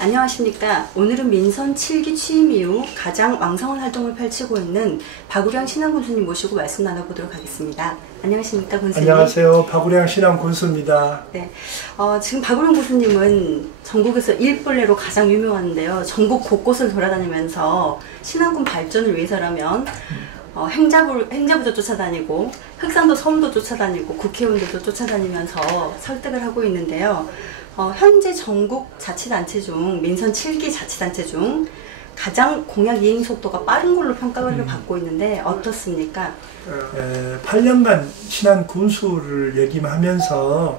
안녕하십니까. 오늘은 민선 7기 취임 이후 가장 왕성한 활동을 펼치고 있는 박우량 신앙군수님 모시고 말씀 나눠보도록 하겠습니다. 안녕하십니까, 군수님. 안녕하세요. 박우량 신앙군수입니다. 네, 지금 박우량 군수님은 전국에서 일벌레로 가장 유명한데요. 전국 곳곳을 돌아다니면서 신앙군 발전을 위해서라면 행자부도 쫓아다니고 흑산도 서울도 쫓아다니고 국회의원들도 쫓아다니면서 설득을 하고 있는데요. 현재 전국 자치단체 중 민선 7기 자치단체 중 가장 공약 이행 속도가 빠른 걸로 평가를 받고 있는데 어떻습니까? 8년간 신안 군수를 역임하면서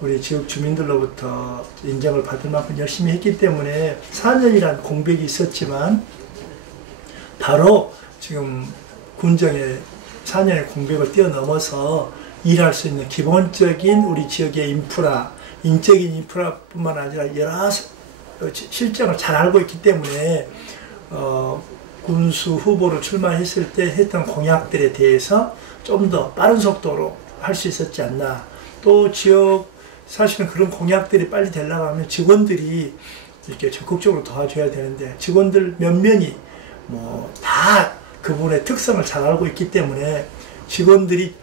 우리 지역 주민들로부터 인정을 받을 만큼 열심히 했기 때문에 4년이란 공백이 있었지만 바로 지금 군정의 4년의 공백을 뛰어넘어서 일할 수 있는 기본적인 우리 지역의 인프라, 인적인 인프라뿐만 아니라 여러 실정을 잘 알고 있기 때문에 군수 후보로 출마했을 때 했던 공약들에 대해서 좀 더 빠른 속도로 할 수 있었지 않나. 또 지역 사실은 그런 공약들이 빨리 되려고 하면 직원들이 이렇게 적극적으로 도와줘야 되는데 직원들 몇몇이 다 그분의 특성을 잘 알고 있기 때문에 직원들이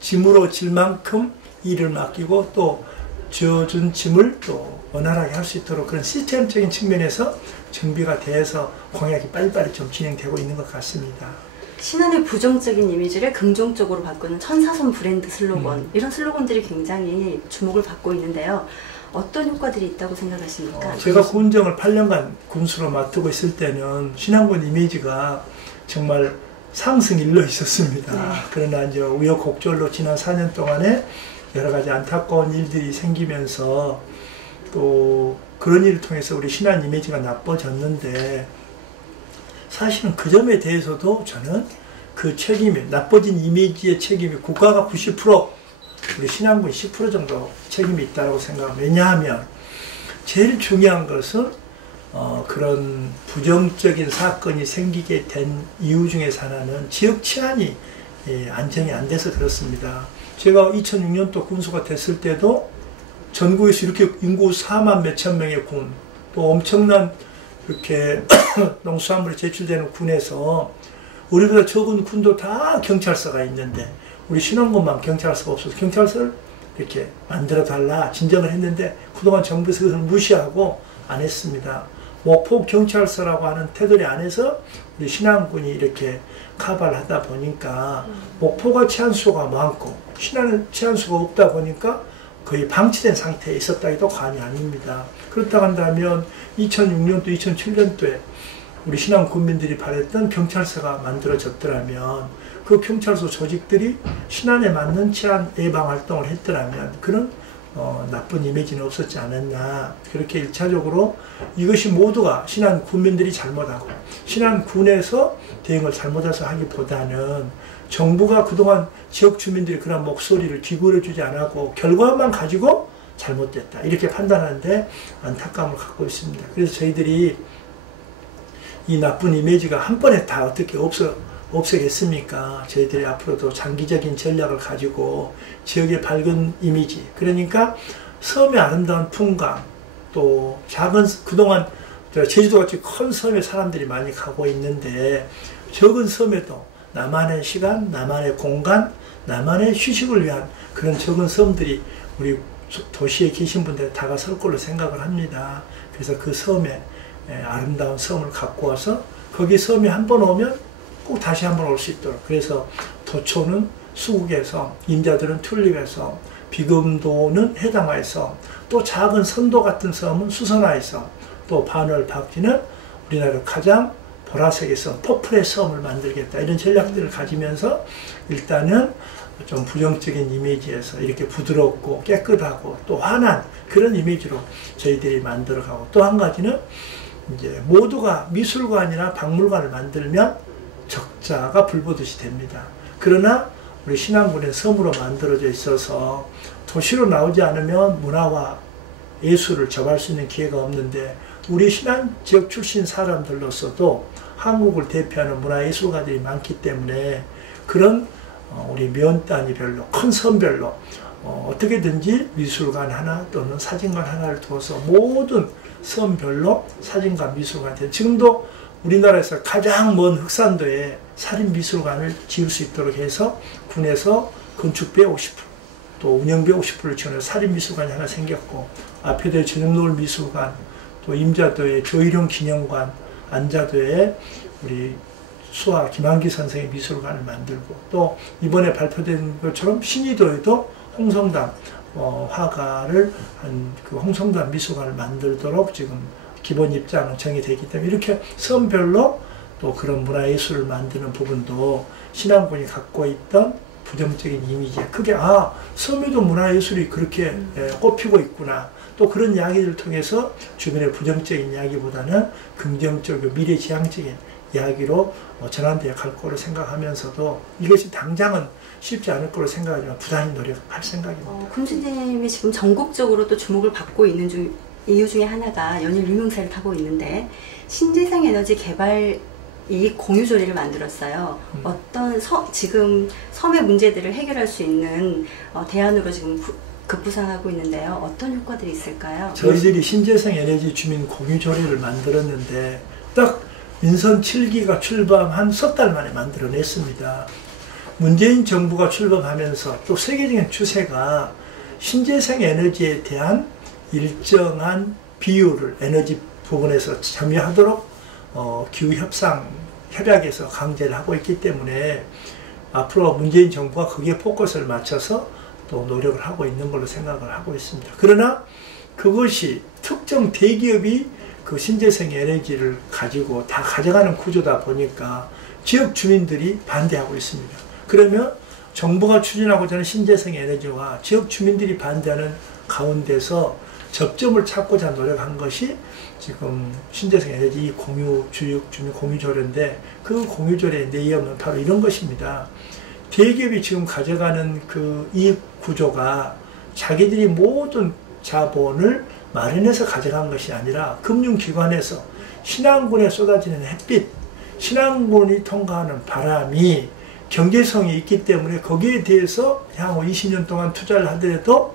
짐으로 질 만큼 일을 맡기고 또 지어준 짐을 또 원활하게 할 수 있도록 그런 시스템적인 측면에서 정비가 돼서 공약이 빨리빨리 좀 진행되고 있는 것 같습니다. 신안의 부정적인 이미지를 긍정적으로 바꾸는 천사손 브랜드 슬로건, 이런 슬로건들이 굉장히 주목을 받고 있는데요. 어떤 효과들이 있다고 생각하십니까? 제가 군정을 8년간 군수로 맡고 있을 때는 신안군 이미지가 정말 상승일로 있었습니다. 네. 그러나 이제 우여곡절로 지난 4년 동안에 여러 가지 안타까운 일들이 생기면서 또 그런 일을 통해서 우리 신안 이미지가 나빠졌는데 사실은 그 점에 대해서도 저는 그 책임이, 나빠진 이미지의 책임이 국가가 90%, 우리 신안군 10% 정도 책임이 있다고 생각합니다. 왜냐하면 제일 중요한 것은 그런 부정적인 사건이 생기게 된 이유 중에서 하나는 지역 치안이 안정이 안 돼서 그렇습니다. 제가 2006년도 군수가 됐을 때도 전국에서 이렇게 인구 4만 몇천 명의 군, 또 엄청난 이렇게 농수산물이 제출되는 군에서 우리보다 적은 군도 다 경찰서가 있는데 우리 신안군만 경찰서가 없어서 경찰서를 이렇게 만들어 달라 진정을 했는데 그동안 정부에서 그것을 무시하고 안 했습니다. 목포 경찰서라고 하는 테두리 안에서 우리 신안군이 이렇게 카바를 하다 보니까 목포가 치안수가 많고 신안은 치안수가 없다 보니까 거의 방치된 상태에 있었다 해도 과언이 아닙니다. 그렇다고 한다면 2006년도, 2007년도에 우리 신안 군민들이 바랬던 경찰서가 만들어졌더라면 그 경찰서 조직들이 신안에 맞는 치안 예방 활동을 했더라면 그런 나쁜 이미지는 없었지 않았나. 그렇게 1차적으로 이것이 모두가 신안 군민들이 잘못하고 신안 군에서 대응을 잘못해서 하기보다는 정부가 그동안 지역 주민들이 그런 목소리를 기울여주지 않았고 결과만 가지고 잘못됐다 이렇게 판단하는데 안타까움을 갖고 있습니다. 그래서 저희들이 이 나쁜 이미지가 한 번에 다 어떻게 없애겠습니까? 저희들이 앞으로도 장기적인 전략을 가지고 지역의 밝은 이미지, 그러니까 섬의 아름다운 풍광, 또 작은, 그동안 제주도같이 큰 섬에 사람들이 많이 가고 있는데 적은 섬에도 나만의 시간, 나만의 공간, 나만의 휴식을 위한 그런 적은 섬들이 우리 도시에 계신 분들 다가설 걸로 생각을 합니다. 그래서 그 섬에 아름다운 섬을 갖고 와서 거기 섬에 한 번 오면 꼭 다시 한번 올 수 있도록. 그래서 도초는 수국의 섬, 인자들은 튤립의 섬, 비금도는 해당화의 섬, 또 작은 선도 같은 섬은 수선화의 섬, 또 반월 박쥐는 우리나라 가장 보라색의 섬, 퍼플의 섬을 만들겠다. 이런 전략들을 가지면서 일단은 좀 부정적인 이미지에서 이렇게 부드럽고 깨끗하고 또 환한 그런 이미지로 저희들이 만들어가고, 또 한 가지는 이제 모두가 미술관이나 박물관을 만들면 적자가 불보듯이 됩니다. 그러나 우리 신안군의 섬으로 만들어져 있어서 도시로 나오지 않으면 문화와 예술을 접할 수 있는 기회가 없는데 우리 신안 지역 출신 사람들로서도 한국을 대표하는 문화예술가들이 많기 때문에 그런 우리 면 단위별로 큰 섬별로 어떻게든지 미술관 하나 또는 사진관 하나를 두어서 모든 섬별로 사진관 미술관이 돼. 지금도 우리나라에서 가장 먼 흑산도에 사립미술관을 지을 수 있도록 해서 군에서 건축비의 50%, 또 운영비의 50%를 지원해서 사립미술관이 하나 생겼고, 앞에도에 저녁노을 미술관, 또 임자도에 조일용 기념관, 안자도에 우리 수화 김한기 선생의 미술관을 만들고, 또 이번에 발표된 것처럼 신의도에도 홍성담 화가를 한 그 홍성담 미술관을 만들도록 지금 기본 입장은 정해되기 때문에, 이렇게 섬별로 또 그런 문화예술을 만드는 부분도 신안군이 갖고 있던 부정적인 이미지에 크게 섬에도 문화예술이 그렇게 꼽히고 있구나, 또 그런 이야기를 통해서 주변의 부정적인 이야기보다는 긍정적이고 미래지향적인 이야기로 전환되어 갈 거로 생각하면서도, 이것이 당장은 쉽지 않을 거로 생각하지만 부단히 노력할 생각입니다. 군수님이 지금 전국적으로 또 주목을 받고 있는 이유 중에 하나가 연일 유명세를 타고 있는데, 신재생 에너지 개발 이익 공유조례를 만들었어요. 어떤 지금 섬의 문제들을 해결할 수 있는 대안으로 지금 급부상하고 있는데요. 어떤 효과들이 있을까요? 저희들이 신재생 에너지 주민 공유조례를 만들었는데 딱 민선 7기가 출범한 석 달 만에 만들어냈습니다. 문재인 정부가 출범하면서 또 세계적인 추세가 신재생 에너지에 대한 일정한 비율을 에너지 부분에서 참여하도록 기후협상 협약에서 강제를 하고 있기 때문에, 앞으로 문재인 정부가 거기에 포커스를 맞춰서 또 노력을 하고 있는 걸로 생각을 하고 있습니다. 그러나 그것이 특정 대기업이 그 신재생 에너지를 가지고 다 가져가는 구조다 보니까 지역 주민들이 반대하고 있습니다. 그러면 정부가 추진하고자 하는 신재생 에너지와 지역 주민들이 반대하는 가운데서 접점을 찾고자 노력한 것이 지금 신재생 에너지 공유 주역 주민 공유조례인데, 그 공유조례의 내용은 바로 이런 것입니다. 대기업이 지금 가져가는 그 이익 구조가 자기들이 모든 자본을 마련해서 가져간 것이 아니라 금융기관에서 신안군에 쏟아지는 햇빛, 신안군이 통과하는 바람이 경제성이 있기 때문에 거기에 대해서 향후 20년 동안 투자를 하더라도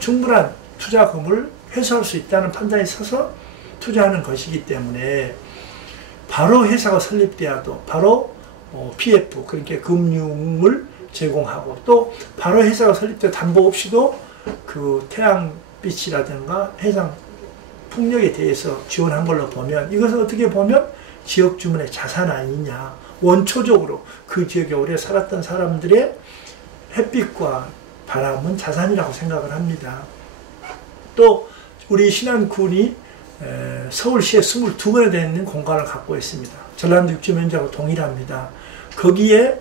충분한 투자금을 회수할 수 있다는 판단이 서서 투자하는 것이기 때문에, 바로 회사가 설립돼야도 바로 PF, 그러니까 금융을 제공하고, 또 바로 회사가 설립돼 담보 없이도 그 태양빛이라든가 해상 풍력에 대해서 지원한 걸로 보면, 이것은 어떻게 보면 지역 주민의 자산 아니냐. 원초적으로 그 지역에 오래 살았던 사람들의 햇빛과 바람은 자산이라고 생각을 합니다. 또 우리 신안군이 서울시에 22번에 되는 공간을 갖고 있습니다. 전라도 육지 면적하고 동일합니다. 거기에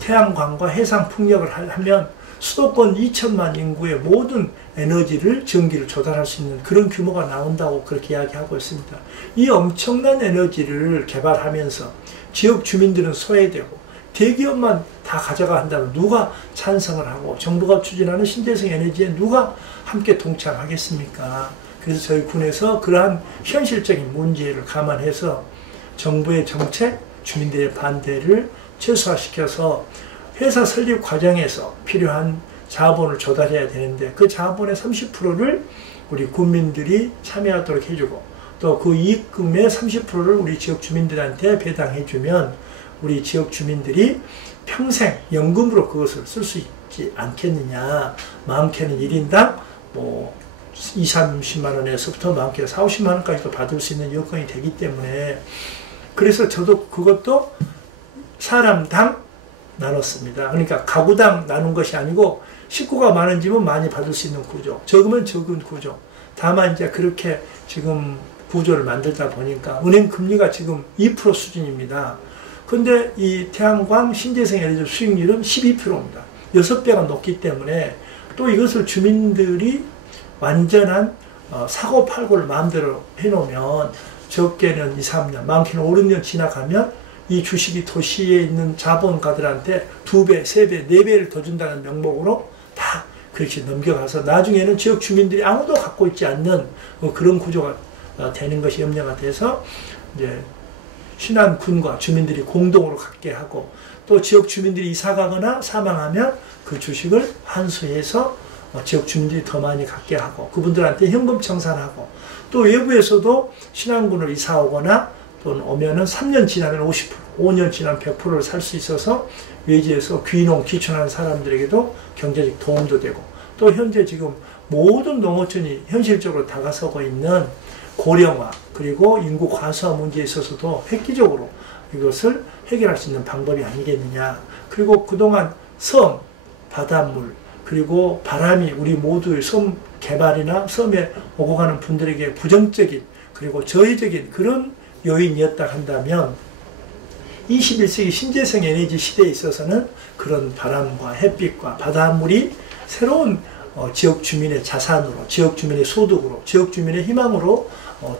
태양광과 해상 풍력을 하면 수도권 2천만 인구의 모든 에너지를, 전기를 조달할 수 있는 그런 규모가 나온다고 그렇게 이야기하고 있습니다. 이 엄청난 에너지를 개발하면서 지역 주민들은 소외되고 대기업만 다 가져가 한다면 누가 찬성을 하고, 정부가 추진하는 신재생 에너지에 누가 함께 동참하겠습니까? 그래서 저희 군에서 그러한 현실적인 문제를 감안해서 정부의 정책, 주민들의 반대를 최소화시켜서 회사 설립 과정에서 필요한 자본을 조달해야 되는데, 그 자본의 30%를 우리 국민들이 참여하도록 해주고, 또 그 이익금의 30%를 우리 지역 주민들한테 배당해주면 우리 지역 주민들이 평생 연금으로 그것을 쓸 수 있지 않겠느냐. 많게는 1인당 2, 30만 원에서부터 많게는 4, 50만 원까지도 받을 수 있는 여건이 되기 때문에, 그래서 저도 그것도 사람당 나눴습니다. 그러니까 가구당 나눈 것이 아니고 식구가 많은 집은 많이 받을 수 있는 구조, 적으면 적은 구조. 다만 이제 그렇게 지금 구조를 만들다 보니까 은행 금리가 지금 2% 수준입니다. 근데 이 태양광 신재생 에너지 수익률은 12%입니다. 6배가 높기 때문에, 또 이것을 주민들이 완전한 사고팔고를 마음대로 해놓으면 적게는 2, 3년, 많게는 5, 6년 지나가면 이 주식이 도시에 있는 자본가들한테 2배, 3배, 4배를 더 준다는 명목으로 다 그렇게 넘겨가서 나중에는 지역 주민들이 아무도 갖고 있지 않는 그런 구조가 되는 것이 염려가 돼서, 이제 신안군과 주민들이 공동으로 갖게 하고, 또 지역 주민들이 이사 가거나 사망하면 그 주식을 환수해서 지역 주민들이 더 많이 갖게 하고 그분들한테 현금 청산하고 또 외부에서도 신안군을 이사 오거나 또는 오면은 3년 지나면 50%, 5년 지나면 100%를 살 수 있어서 외지에서 귀농, 귀촌하는 사람들에게도 경제적 도움도 되고 또 현재 지금 모든 농어촌이 현실적으로 다가서고 있는 고령화 그리고 인구 과소화 문제에 있어서도 획기적으로 이것을 해결할 수 있는 방법이 아니겠느냐. 그리고 그동안 섬, 바닷물 그리고 바람이 우리 모두의 섬 개발이나 섬에 오고 가는 분들에게 부정적인 그리고 저해적인 그런 요인이었다 한다면 21세기 신재생 에너지 시대에 있어서는 그런 바람과 햇빛과 바닷물이 새로운 지역 주민의 자산으로, 지역 주민의 소득으로, 지역 주민의 희망으로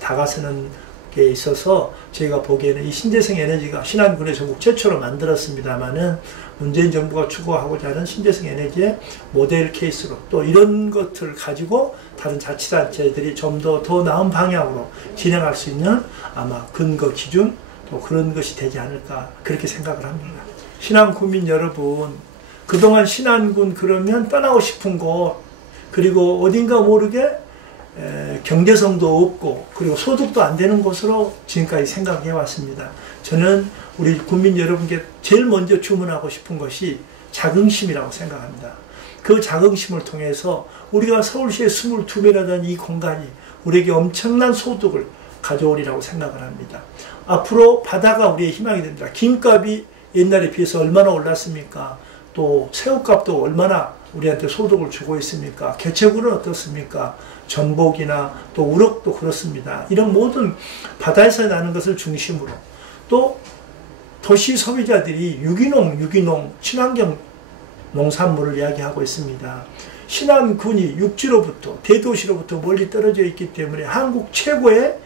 다가서는 게 있어서 저희가 보기에는 이 신재생 에너지가 신안군에 전국 최초로 만들었습니다마는 문재인 정부가 추구하고자 하는 신재생 에너지의 모델 케이스로 또 이런 것들을 가지고 다른 자치단체들이 좀 더 나은 방향으로 진행할 수 있는 아마 근거 기준 또 그런 것이 되지 않을까 그렇게 생각을 합니다. 신안 국민 여러분, 그동안 신안군 그러면 떠나고 싶은 곳 그리고 어딘가 모르게 경제성도 없고 그리고 소득도 안 되는 곳으로 지금까지 생각해 왔습니다. 저는 우리 국민 여러분께 제일 먼저 주문하고 싶은 것이 자긍심이라고 생각합니다. 그 자긍심을 통해서 우리가 서울시의 22배나 되는 이 공간이 우리에게 엄청난 소득을 가져오리라고 생각을 합니다. 앞으로 바다가 우리의 희망이 됩니다. 김값이 옛날에 비해서 얼마나 올랐습니까? 또 새우값도 얼마나 우리한테 소득을 주고 있습니까? 개체굴은 어떻습니까? 전복이나 또 우럭도 그렇습니다. 이런 모든 바다에서 나는 것을 중심으로 또 도시 소비자들이 유기농, 친환경 농산물을 이야기하고 있습니다. 신안군이 육지로부터 대도시로부터 멀리 떨어져 있기 때문에 한국 최고의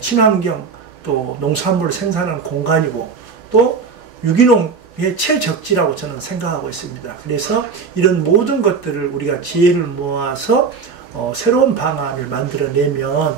친환경 또 농산물을 생산하는 공간이고 또 유기농의 최적지라고 저는 생각하고 있습니다. 그래서 이런 모든 것들을 우리가 지혜를 모아서 새로운 방안을 만들어내면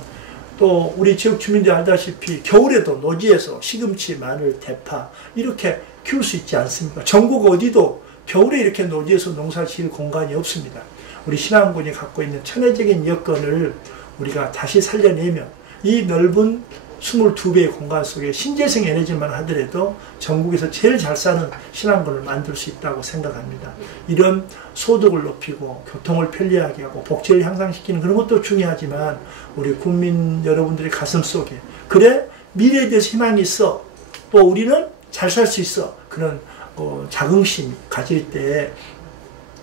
또 우리 지역 주민들이 알다시피 겨울에도 노지에서 시금치, 마늘, 대파 이렇게 키울 수 있지 않습니까? 전국 어디도 겨울에 이렇게 노지에서 농사 지을 공간이 없습니다. 우리 신안군이 갖고 있는 천혜적인 여건을 우리가 다시 살려내면 이 넓은 22배의 공간 속에 신재생 에너지만 하더라도 전국에서 제일 잘 사는 신안군을 만들 수 있다고 생각합니다. 이런 소득을 높이고 교통을 편리하게 하고 복지를 향상시키는 그런 것도 중요하지만 우리 국민 여러분들의 가슴 속에 그래 미래에 대해서 희망이 있어 또 우리는 잘 살 수 있어 그런 자긍심 가질 때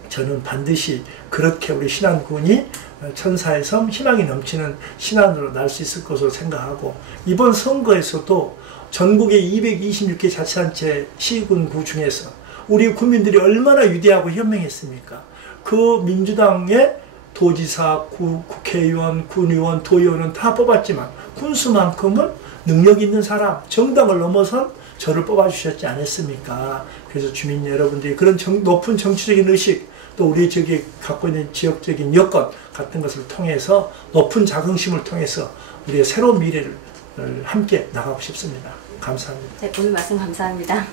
저는 반드시 그렇게 우리 신안군이 천사의 섬 희망이 넘치는 신안으로 날 수 있을 것으로 생각하고 이번 선거에서도 전국의 226개 자치단체 시군구 중에서 우리 국민들이 얼마나 위대하고 현명했습니까? 그 민주당의 도지사, 국회의원, 군의원, 도의원은 다 뽑았지만 군수만큼은 능력 있는 사람, 정당을 넘어선 저를 뽑아주셨지 않았습니까? 그래서 주민 여러분들이 그런 높은 정치적인 의식 또 우리 지역에 갖고 있는 지역적인 여건 같은 것을 통해서 높은 자긍심을 통해서 우리의 새로운 미래를 함께 나가고 싶습니다. 감사합니다. 네, 오늘 말씀 감사합니다.